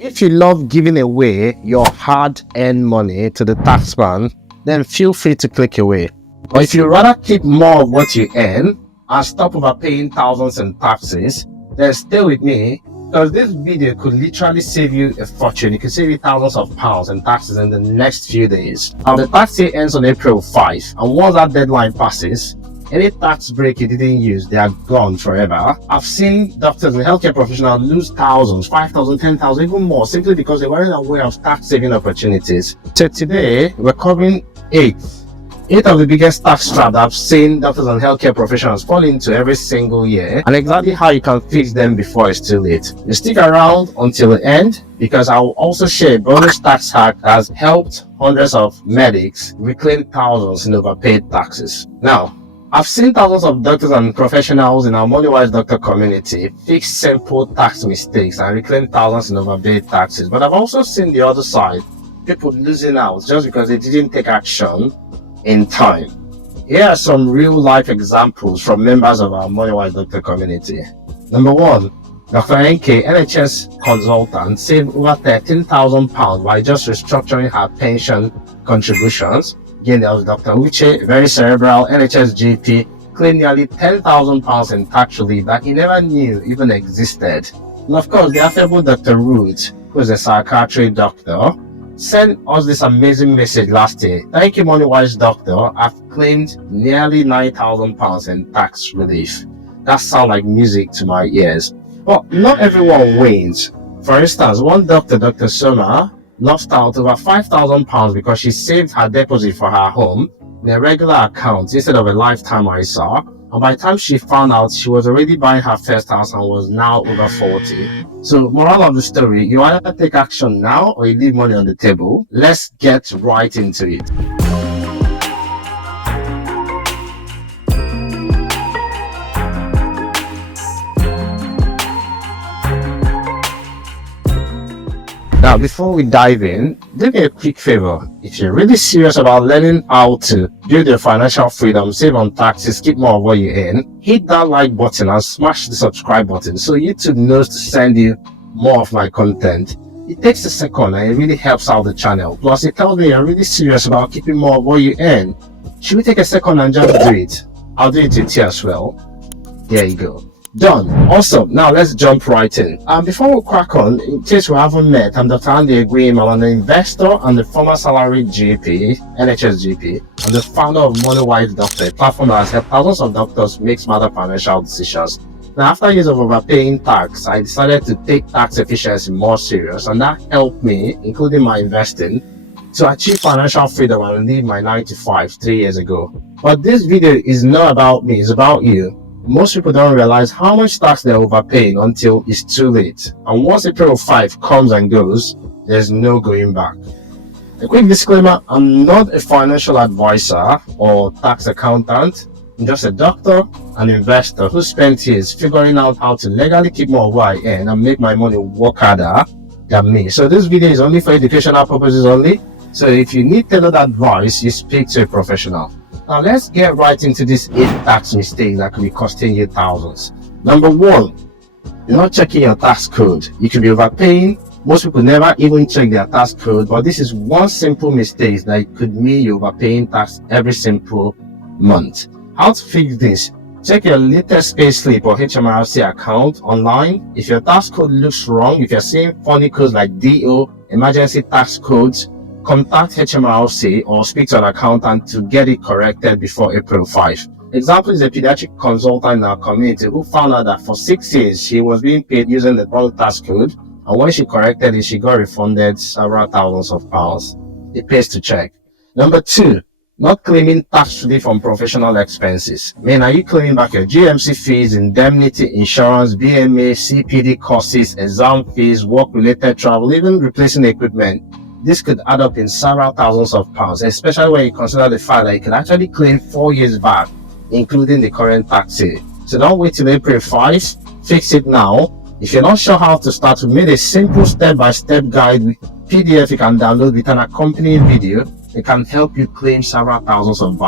If you love giving away your hard-earned money to the taxman, then feel free to click away. Or if you'd rather keep more of what you earn and stop overpaying thousands in taxes, then stay with me, because this video could literally save you a fortune. It could save you thousands of pounds in taxes in the next few days. Now, the tax year ends on April 5, and once that deadline passes, any tax break you didn't use, they are gone forever. I've seen doctors and healthcare professionals lose thousands, 5,000, 10,000, even more, simply because they weren't aware of tax saving opportunities. So today, we're covering 8 of the biggest tax traps I've seen doctors and healthcare professionals fall into every single year, and exactly how you can fix them before it's too late. You stick around until the end, because I will also share a bonus tax hack that has helped hundreds of medics reclaim thousands in overpaid taxes. Now, I've seen thousands of doctors and professionals in our MoneyWise Doctor community fix simple tax mistakes and reclaim thousands in overpaid taxes. But I've also seen the other side, people losing out just because they didn't take action in time. Here are some real-life examples from members of our MoneyWise Doctor community. Number 1, Dr. NK, NHS consultant, saved over £13,000 by just restructuring her pension contributions. Again, there was Dr. Uche, very cerebral NHS GP, claimed nearly £10,000 in tax relief that he never knew even existed. And of course, the affable Dr. Root, who is a psychiatry doctor, sent us this amazing message last year. Thank you, MoneyWise Doctor. I've claimed nearly £9,000 in tax relief. That sounds like music to my ears. But not everyone wins. For instance, one doctor, Dr. Soma, lost out over £5,000 because she saved her deposit for her home in a regular account instead of a lifetime ISA, and by the time she found out, she was already buying her first house and was now over 40. So, moral of the story, you either take action now or you leave money on the table. Let's get right into it. Now, before we dive in, do me a quick favor. If you're really serious about learning how to build your financial freedom, save on taxes, keep more of what you earn, hit that like button and smash the subscribe button so YouTube knows to send you more of my content. It takes a second and it really helps out the channel. Plus, it tells me you're really serious about keeping more of what you earn. Should we take a second and just do it? I'll do it with you as well. There you go. Done. Awesome. Now let's jump right in. Before we crack on, in case we haven't met, I'm Dr. Andy Agreem. I'm an investor and the former salaried GP, NHS GP, and the founder of MoneyWise Doctor, a platform that has helped thousands of doctors make smarter financial decisions. Now, after years of overpaying tax, I decided to take tax efficiency more serious, and that helped me, including my investing, to achieve financial freedom and leave my 9 to 5 3 years ago. But this video is not about me, it's about you. Most people don't realize how much tax they're overpaying until it's too late. And once April 5 comes and goes, there's no going back. A quick disclaimer, I'm not a financial advisor or tax accountant. I'm just a doctor and investor who spent years figuring out how to legally keep more of what I earn and make my money work harder than me. So this video is only for educational purposes only. So if you need tailored advice, you speak to a professional. Now let's get right into these 8 tax mistakes that could be costing you thousands. Number 1, you're not checking your tax code. You could be overpaying. Most people never even check their tax code, but this is one simple mistake that could mean you're overpaying tax every simple month. How to fix this? Check your latest payslip or HMRC account online. If your tax code looks wrong, if you're seeing funny codes like DO, emergency tax codes, contact HMRC or speak to an accountant to get it corrected before April 5. Example is a pediatric consultant in our community who found out that for 6 years she was being paid using the wrong tax code, and when she corrected it, she got refunded several thousands of pounds. It pays to check. Number 2, not claiming tax relief on professional expenses. Man, are you claiming back your GMC fees, indemnity, insurance, BMA, CPD courses, exam fees, work-related travel, even replacing equipment? This could add up in several thousands of pounds, especially when you consider the fact that you can actually claim 4 years back, including the current tax year. So don't wait till April 5, fix it now. If you're not sure how to start, we made a simple step-by-step guide with PDF you can download with an accompanying video. It can help you claim several thousands of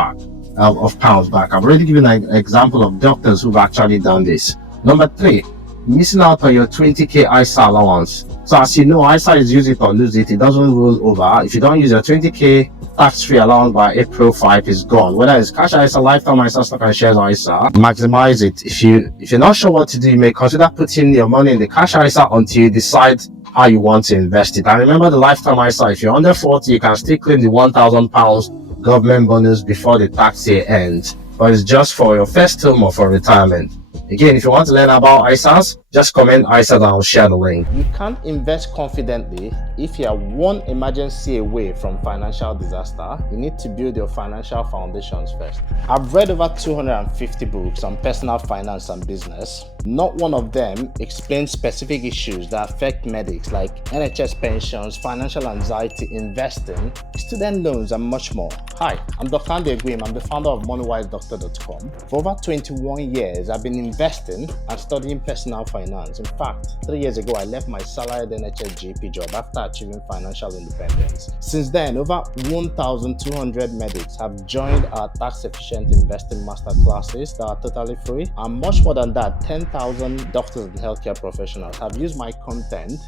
pounds back. I've already given an example of doctors who've actually done this. Number 3, missing out on your 20k ISA allowance. So as you know, ISA is use it or lose it. It doesn't roll over. If you don't use your 20k tax-free allowance by April 5, it's gone. Whether it's cash ISA, lifetime ISA, stock and shares ISA, maximize it. If you're not sure what to do, you may consider putting your money in the cash ISA until you decide how you want to invest it. And remember the lifetime ISA, if you're under 40, you can still claim the £1,000 government bonus before the tax year ends. But it's just for your first home or for retirement. Again, if you want to learn about ISAs, just comment ISA and I'll share the link. You can't invest confidently if you are one emergency away from financial disaster. You need to build your financial foundations first. I've read over 250 books on personal finance and business. Not one of them explains specific issues that affect medics like NHS pensions, financial anxiety, investing, student loans, and much more. Hi, I'm Dr. Andy Egwim. I'm the founder of MoneyWiseDoctor.com. For over 21 years, I've been investing and studying personal finance. In fact, 3 years ago, I left my salaried NHS GP job after achieving financial independence. Since then, over 1,200 medics have joined our tax-efficient investing masterclasses that are totally free. And much more than that, 10,000 doctors and healthcare professionals have used my content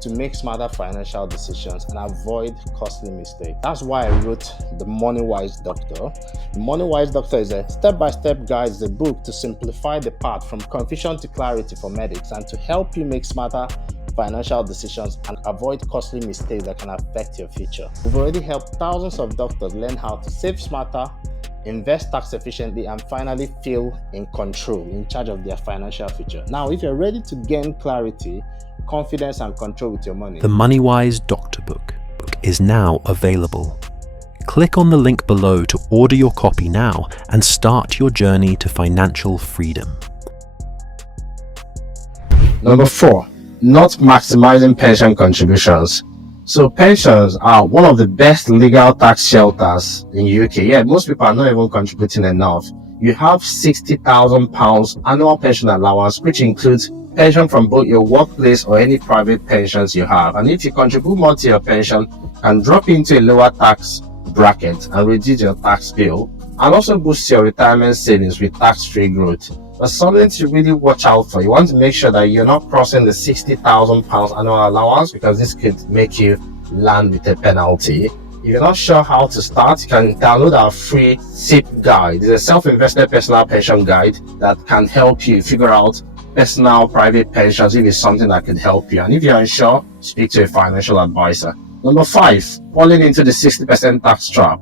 to make smarter financial decisions and avoid costly mistakes. That's why I wrote the MoneyWise Doctor. The MoneyWise Doctor is a step-by-step guide, it's a book to simplify the path from confusion to clarity for medics and to help you make smarter financial decisions and avoid costly mistakes that can affect your future. We've already helped thousands of doctors learn how to save smarter, invest tax efficiently, and finally feel in control, in charge of their financial future. Now, if you're ready to gain clarity, confidence, and control with your money, the MoneyWise Doctor book is now available. Click on the link below to order your copy now and start your journey to financial freedom. Number 4, not maximizing pension contributions. So pensions are one of the best legal tax shelters in UK. Yeah, most people are not even contributing enough. You have £60,000 annual pension allowance, which includes pension from both your workplace or any private pensions you have. And if you contribute more to your pension, and drop into a lower tax bracket and reduce your tax bill, and also boost your retirement savings with tax-free growth. But something to really watch out for. You want to make sure that you're not crossing the £60,000 annual allowance, because this could make you land with a penalty. If you're not sure how to start, you can download our free SIP guide. It's a self-invested personal pension guide that can help you figure out personal private pensions if it's something that could help you. And if you're unsure, speak to a financial advisor. Number 5, falling into the 60% tax trap.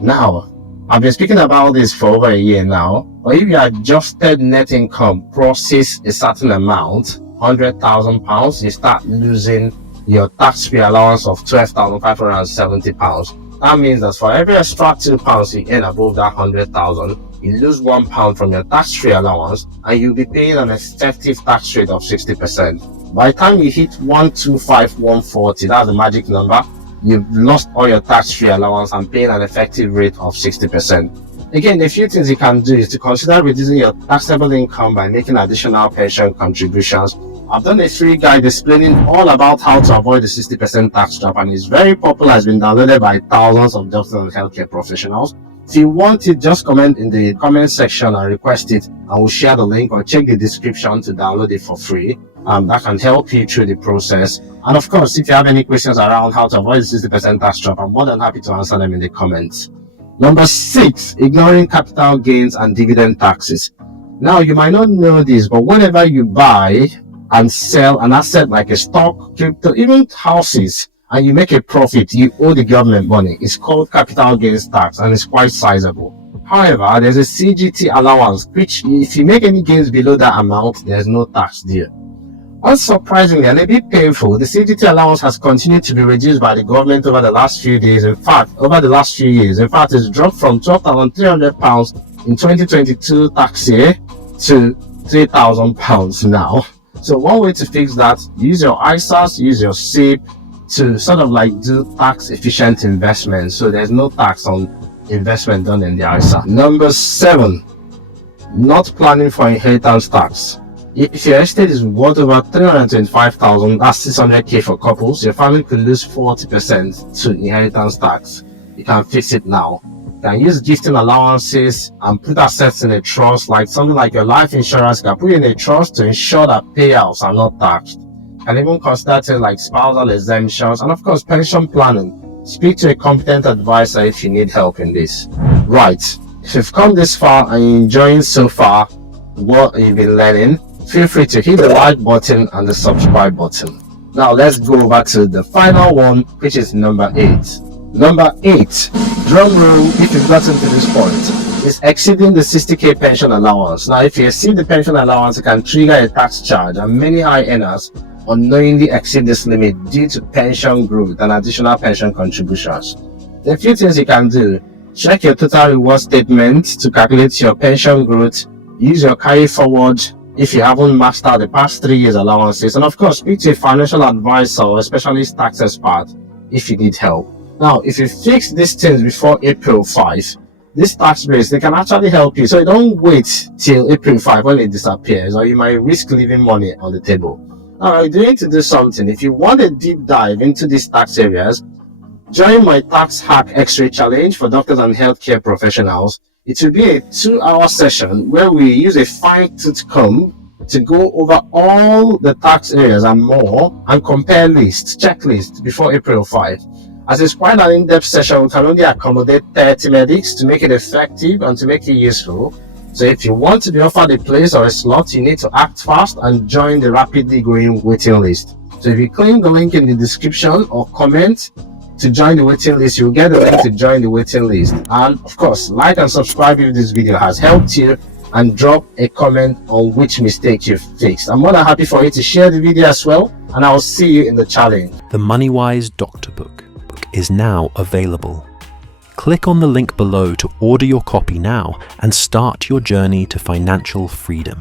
Now, I've been speaking about this for over a year now, but if your adjusted net income crosses a certain amount, £100,000, you start losing your tax-free allowance of £12,570. That means that for every extra £2 you earn above that 100,000, you lose £1 from your tax-free allowance, and you'll be paying an effective tax rate of 60%. By the time you hit 125,140, that's the magic number, you've lost all your tax-free allowance and paying an effective rate of 60%. Again, a few things you can do is to consider reducing your taxable income by making additional pension contributions. I've done a free guide explaining all about how to avoid the 60% tax trap, and it's very popular. It's been downloaded by thousands of doctors and healthcare professionals. If you want it, just comment in the comment section and request it, and we'll share the link, or check the description to download it for free. That can help you through the process. And of course, if you have any questions around how to avoid the 60% tax trap, I'm more than happy to answer them in the comments. Number 6, ignoring capital gains and dividend taxes. Now, you might not know this, but whenever you buy and sell an asset like a stock, crypto, even houses, and you make a profit, you owe the government money. It's called capital gains tax, and it's quite sizable. However, there's a CGT allowance, which if you make any gains below that amount, there's no tax due. Unsurprisingly and a bit painful, the CGT allowance has continued to be reduced by the government over the last few days. In fact, over the last few years, it's dropped from £12,300 in 2022 tax year to £3,000 now. So one way to fix that, use your ISAs, use your SIP to sort of like do tax efficient investments, so there's no tax on investment done in the ISA. Number 7, not planning for inheritance tax. If your estate is worth over 325,000, that's 600k for couples, your family could lose 40% to inheritance tax. You can fix it now. You can use gifting allowances and put assets in a trust, like something like your life insurance. You can put in a trust to ensure that payouts are not taxed. You can even consider things like spousal exemptions and of course pension planning. Speak to a competent advisor if you need help in this. Right, if you've come this far and you're enjoying so far what you've been learning, feel free to hit the like button and the subscribe button. Now let's go over to the final one, which is number 8. Number 8, drum roll if you've gotten to this point, is exceeding the 60k pension allowance. Now if you exceed the pension allowance, it can trigger a tax charge, and many high earners unknowingly exceed this limit due to pension growth and additional pension contributions. There are a few things you can do. Check your total reward statement to calculate your pension growth. Use your carry forward if you haven't mastered the past 3 years allowances, and of course speak to a financial advisor or a specialist tax expert if you need help. Now, if you fix these things before April 5, this tax base, they can actually help you. So don't wait till April 5 when it disappears, or you might risk leaving money on the table. Now, you need to do something. If you want a deep dive into these tax areas, join my Tax Hack X-Ray Challenge for doctors and healthcare professionals. It will be a 2-hour session where we use a fine-tooth comb to go over all the tax areas and more and compare lists, checklists before April 5. As it's quite an in-depth session, we can only accommodate 30 medics to make it effective and to make it useful. So if you want to be offered a place or a slot, you need to act fast and join the rapidly growing waiting list. So if you click the link in the description or comment to join the waiting list, you'll get the link to join the waiting list. And of course, like and subscribe if this video has helped you, and drop a comment on which mistake you've fixed. I'm more than happy for you to share the video as well, and I'll see you in the challenge. The MoneyWise Doctor book is now available. Click on the link below to order your copy now and start your journey to financial freedom.